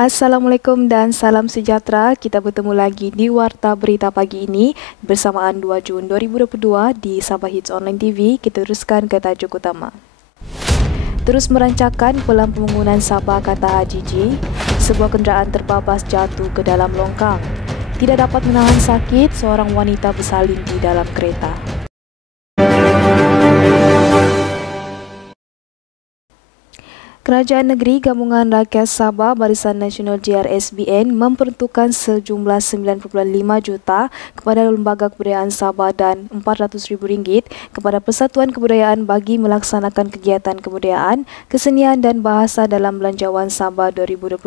Assalamualaikum dan salam sejahtera. Kita bertemu lagi di Warta Berita pagi ini bersamaan 2 Jun 2022 di Sabah Hits Online TV. Kita teruskan ke tajuk utama. Terus merancangkan pelan pembangunan Sabah, kata Haji G. Sebuah kenderaan terbabas jatuh ke dalam longkang. Tidak dapat menahan sakit, seorang wanita bersalin di dalam kereta. Kerajaan Negeri Gabungan Rakyat Sabah Barisan Nasional JRSBN memperuntukkan sejumlah 9.5 juta kepada Lembaga Kebudayaan Sabah dan RM400,000 kepada Persatuan Kebudayaan bagi melaksanakan kegiatan kebudayaan, kesenian dan bahasa dalam Belanjawan Sabah 2022.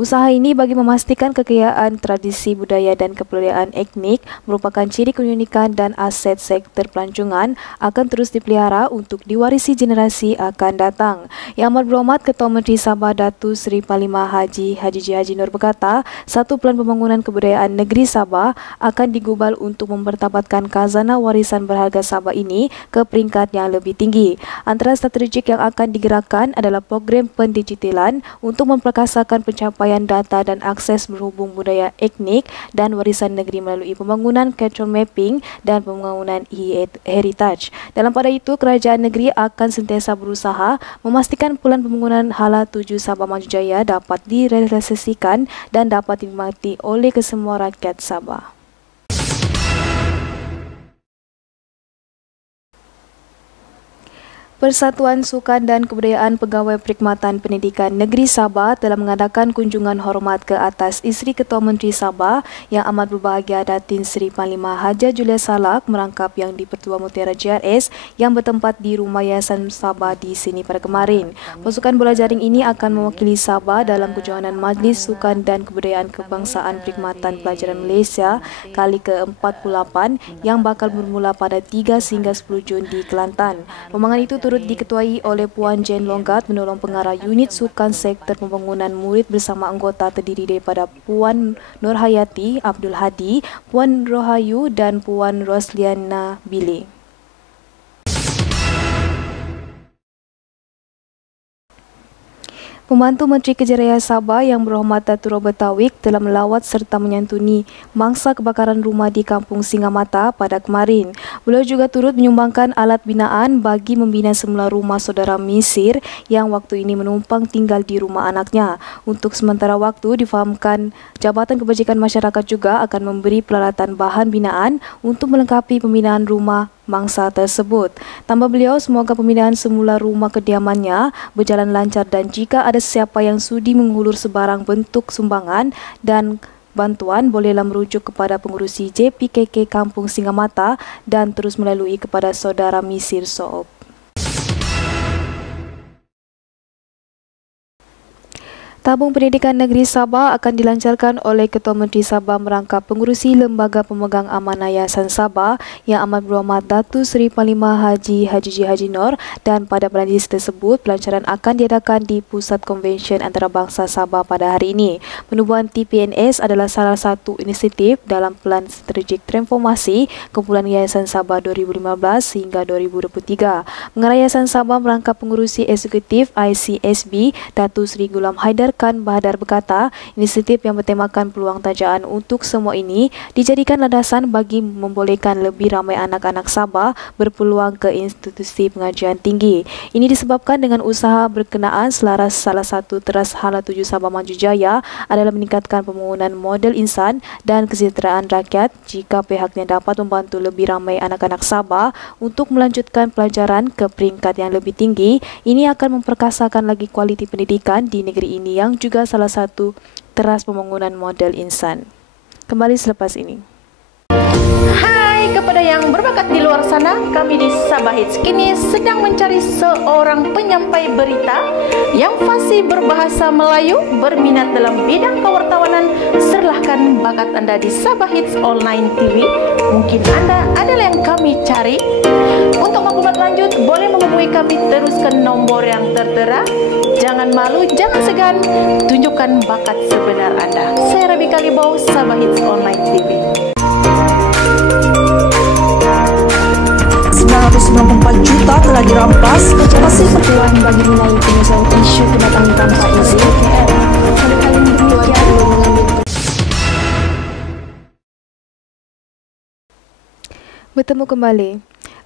Usaha ini bagi memastikan kekayaan tradisi budaya dan kebudayaan etnik merupakan ciri keunikan dan aset sektor pelancongan akan terus dipelihara untuk diwarisi generasi akan datang. Yang amat berhormat Ketua Menteri Sabah Datuk Seri Panglima Haji J. Haji Nur berkata, satu pelan pembangunan kebudayaan negeri Sabah akan digubal untuk mempertabatkan khazanah warisan berharga Sabah ini ke peringkat yang lebih tinggi. Antara strategik yang akan digerakkan adalah program pendigitalan untuk memperkasakan pencapaian data dan akses berhubung budaya etnik dan warisan negeri melalui pembangunan control mapping dan pembangunan e-heritage. Dalam pada itu, kerajaan negeri akan sentiasa berusaha memastikan pelan pembangunan Hala 7 Sabah Maju Jaya dapat direalisasikan dan dapat dinikmati oleh kesemua rakyat Sabah. Persatuan Sukan dan Kebudayaan Pegawai Perkhidmatan Pendidikan Negeri Sabah telah mengadakan kunjungan hormat ke atas isteri Ketua Menteri Sabah yang amat berbahagia Datin Seri Panglima Haja Julia Salak merangkap yang di-Pertua Mutiara JRS yang bertempat di Rumah Yayasan Sabah di sini pada kemarin. Pasukan bola jaring ini akan mewakili Sabah dalam kejohanan Majlis Sukan dan Kebudayaan Kebangsaan Perkhidmatan Pelajaran Malaysia kali ke-48 yang bakal bermula pada 3 hingga 10 Jun di Kelantan. Pembangunan itu turut diketuai oleh Puan Jane Longgat, menolong pengarah unit sukan sektor pembangunan murid bersama anggota terdiri daripada Puan Nurhayati Abdul Hadi, Puan Rohayu dan Puan Rosliana Bile. Pembantu Menteri Kejarayaan Sabah yang berhormat Datuk Robert Tawik telah melawat serta menyantuni mangsa kebakaran rumah di Kampung Singamata pada kemarin. Beliau juga turut menyumbangkan alat binaan bagi membina semula rumah saudara Misir yang waktu ini menumpang tinggal di rumah anaknya. Untuk sementara waktu, difahamkan Jabatan Kebajikan Masyarakat juga akan memberi peralatan bahan binaan untuk melengkapi pembinaan rumah mangsa tersebut. Tambah beliau, semoga pembinaan semula rumah kediamannya berjalan lancar dan jika ada siapa yang sudi menghulur sebarang bentuk sumbangan dan bantuan bolehlah merujuk kepada pengurusi JPKK Kampung Singamata dan terus melalui kepada saudara Misir Soop. Tabung Pendidikan Negeri Sabah akan dilancarkan oleh Ketua Menteri Sabah merangkap pengurusi Lembaga Pemegang Amanah Yayasan Sabah yang amat berhormat Datuk Seri Panglima Haji J. Haji Nur dan pada majlis tersebut pelancaran akan diadakan di Pusat Konvensyen Antarabangsa Sabah pada hari ini. Penubuhan TPNS adalah salah satu inisiatif dalam Pelan Strategik Transformasi Kumpulan Yayasan Sabah 2015 hingga 2023. Pengarah Yayasan Sabah merangkap pengurusi eksekutif ICSB Datuk Seri Gulam Haidar Kan Bahadar berkata, inisiatif yang bertemakan peluang tajaan untuk semua ini dijadikan landasan bagi membolehkan lebih ramai anak-anak Sabah berpeluang ke institusi pengajian tinggi. Ini disebabkan dengan usaha berkenaan selaras salah satu teras Hala 7 Sabah Maju Jaya adalah meningkatkan pembangunan model insan dan kesejahteraan rakyat jika pihaknya dapat membantu lebih ramai anak-anak Sabah untuk melanjutkan pelajaran ke peringkat yang lebih tinggi. Ini akan memperkasakan lagi kualiti pendidikan di negeri ini yang juga salah satu teras pembangunan model insan. Kembali selepas ini. Hai kepada yang berbakat di luar sana, kami di Sabah Hits kini sedang mencari seorang penyampai berita yang fasih berbahasa Melayu, berminat dalam bidang kewartawanan. Serahkan bakat anda di Sabah Hits Online TV. Mungkin anda adalah yang kami cari. Untuk maklumat lanjut, boleh menghubungi kami terus ke nombor yang tertera. Jangan malu, jangan segan, tunjukkan bakat sebenar anda. Saya Rabi Kalibau, Sabah Hits Online TV. 994 juta telah dirampas. Masih perjuangan bagi mengenai penyelesaian isu kedatangan tanpa izin KL. Pada kali ini demikian belum mengambil. Bertemu kembali.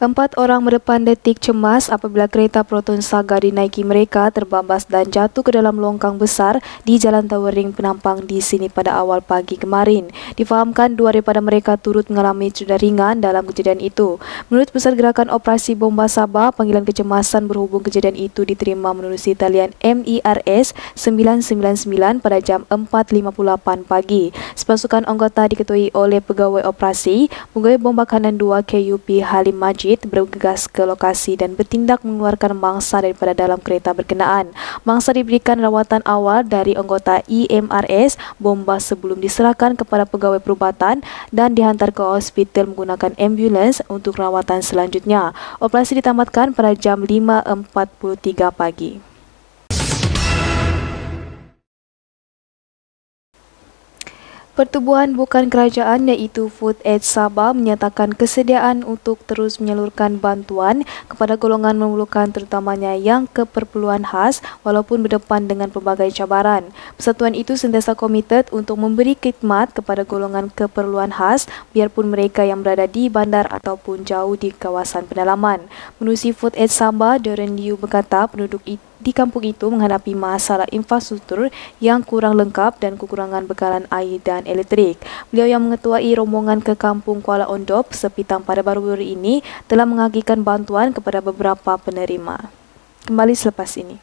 4 orang merepan detik cemas apabila kereta Proton Saga dinaiki mereka terbabas dan jatuh ke dalam longkang besar di Jalan Towering Penampang di sini pada awal pagi kemarin. Difahamkan 2 daripada mereka turut mengalami cedera ringan dalam kejadian itu. Menurut Pusat Gerakan Operasi Bomba Sabah, panggilan kecemasan berhubung kejadian itu diterima menerusi talian MIRS 999 pada jam 4.58 pagi. Sepasukan anggota diketuai oleh Pegawai Operasi, Pegawai Bomba Kanan 2 KUP Halim Majid bergegas ke lokasi dan bertindak mengeluarkan mangsa daripada dalam kereta berkenaan. Mangsa diberikan rawatan awal dari anggota IMRS bomba sebelum diserahkan kepada pegawai perubatan dan dihantar ke hospital menggunakan ambulans untuk rawatan selanjutnya. Operasi ditamatkan pada jam 5.43 pagi. Pertubuhan bukan kerajaan iaitu Food Aid Sabah menyatakan kesediaan untuk terus menyalurkan bantuan kepada golongan memerlukan terutamanya yang keperluan khas walaupun berdepan dengan pelbagai cabaran. Persatuan itu sentiasa komited untuk memberi khidmat kepada golongan keperluan khas biarpun mereka yang berada di bandar ataupun jauh di kawasan pedalaman. Menerusi Food Aid Sabah, Darren Liu berkata penduduk di kampung itu menghadapi masalah infrastruktur yang kurang lengkap dan kekurangan bekalan air dan elektrik. Beliau yang mengetuai rombongan ke kampung Kuala Ondop Sepitang pada baru-baru ini telah mengagikan bantuan kepada beberapa penerima. Kembali selepas ini.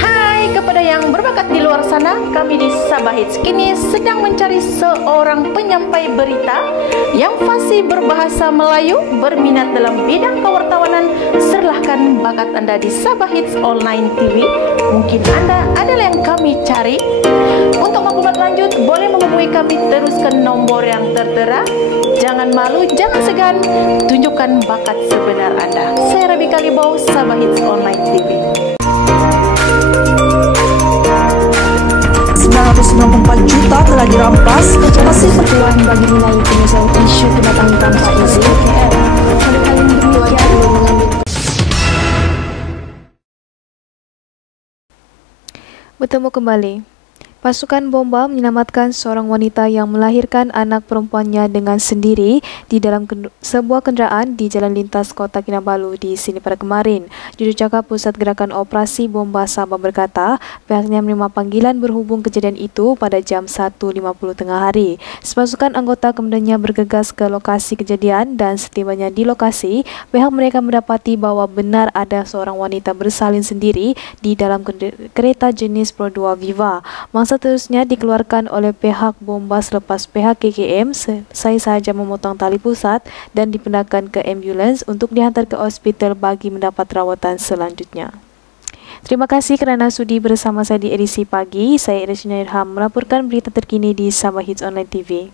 Hai kepada yang berbakat di luar sana, kami di Sabah Hits kini sedang mencari seorang penyampai berita yang fasih berbahasa Melayu, berminat dalam bidang kewartawanan. Serahkan bakat Anda di Sabah Hits Online TV. Mungkin Anda adalah yang kami cari. Untuk maklumat lanjut, boleh menghubungi kami terus ke nombor yang tertera. Jangan malu, jangan segan, tunjukkan bakat sebenar Anda. Saya Rabi Kalibau, Sabah Hits Online TV. 994 juta telah dirampas. Masih perjuangan bagi mengenai penyelesaian isu kedatangan tanpa izin KL. Pada kali ini demikian belum mengambil. Bertemu kembali. Pasukan bomba menyelamatkan seorang wanita yang melahirkan anak perempuannya dengan sendiri di dalam sebuah kenderaan di Jalan Lintas Kota Kinabalu di sini pada kemarin. Jurucakap Pusat Gerakan Operasi Bomba Sabah berkata, pihaknya menerima panggilan berhubung kejadian itu pada jam 1.50 tengah hari. Sepasukan anggota kemudiannya bergegas ke lokasi kejadian dan setibanya di lokasi, pihak mereka mendapati bahawa benar ada seorang wanita bersalin sendiri di dalam kereta jenis Pro 2 Viva. Seterusnya dikeluarkan oleh pihak bomba selepas pihak KKM saya sahaja memotong tali pusat dan dipindahkan ke ambulans untuk dihantar ke hospital bagi mendapat rawatan selanjutnya. Terima kasih kerana sudi bersama saya di edisi pagi. Saya Irsyana Irham melaporkan berita terkini di Sabah Hits Online TV.